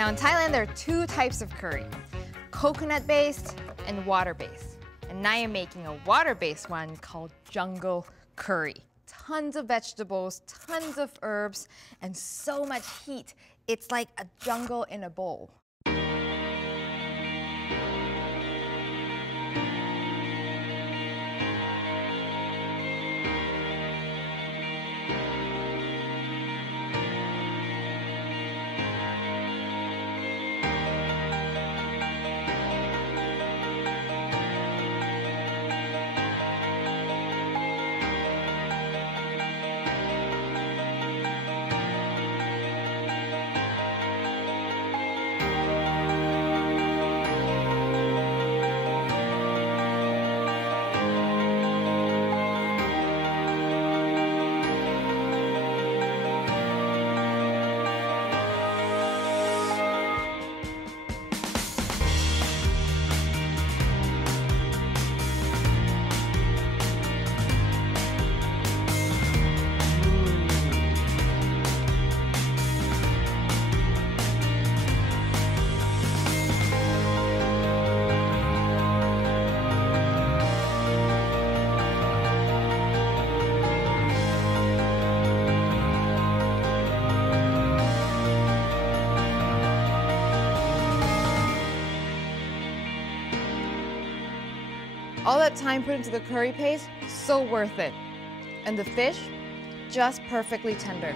Now in Thailand, there are two types of curry, coconut-based and water-based. And now I'm making a water-based one called jungle curry. Tons of vegetables, tons of herbs, and so much heat. It's like a jungle in a bowl. All that time put into the curry paste, so worth it. And the fish, just perfectly tender.